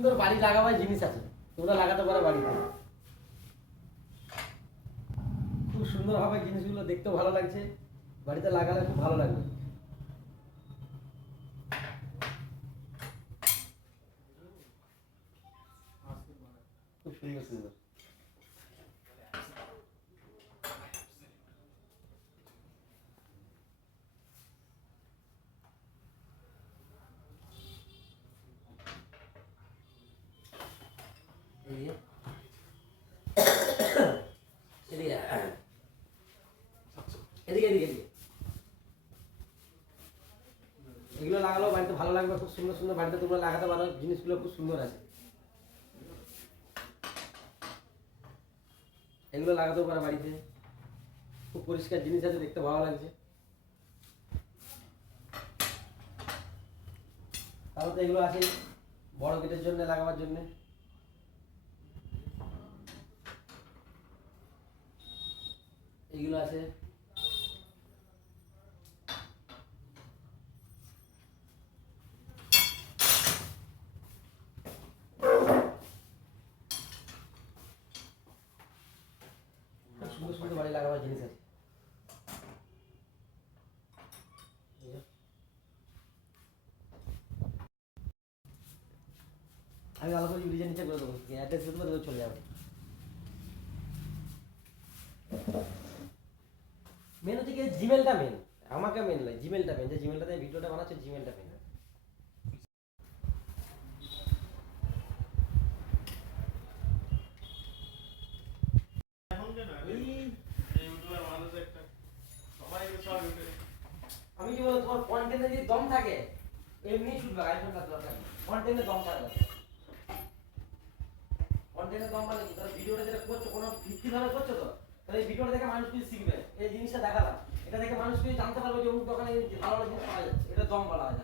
সুন্দর বাড়ি লাগাবার জিনিস আছে। তোমরা লাগাতে পারো বাড়িতে। খুব সুন্দর হবে জিনিসগুলো দেখতেও ভালো লাগছে। বাড়িতে লাগালে খুব ভালো লাগবে। খুব সুন্দর সুন্দর। এগুলো লাগালেও বাড়িতে ভালো লাগবে খুব সুন্দর সুন্দর বাড়িতে তোমরা লাগাতে পারো জিনিসগুলো খুব সুন্দর আছে এগুলো লাগাতেও পারো বাড়িতে খুব পরিষ্কার জিনিস আছে দেখতে ভালো লাগছে তারপর তো এগুলো আছে বড় গেটের জন্য লাগাবার জন্য। এগুলো আছে। খুব সুন্দর সুন্দর বাড়ি লাগাবার জিনিস আছে। এই যে। আমি ভালো করে ডিজাইন নিচে করে দেবো। অ্যাড্রেস দিয়ে দেবো, চলে যাবে। মেন হচ্ছে কি জিমেলটা মেন আমাকে মেন নয় জিমেলটা মেন যে জিমেলটাতে ভিডিওটা বানাচ্ছে জিমেলটা মেন আমি কি বলব, তোমার কন্টেন্টে যদি দম থাকে, এমনি শুটবে আইফোন কাজ দরকার কন্টেন্টে দম থাকে কন্টেন্টে দম মানে ভিডিওটা যেটা করছ, কোনো ভিত্তিভাবে করছ তো? তাহলে এই ভিডিওটা দেখে মানুষ কিছু শিখবে। এই জিনিসটা দেখালাম। এটা দেখে মানুষ কিছু জানতে পারবে যে অমুক দোকানে ভালো ভালো জিনিস পাওয়া যাচ্ছে। এটা দম বলা হয়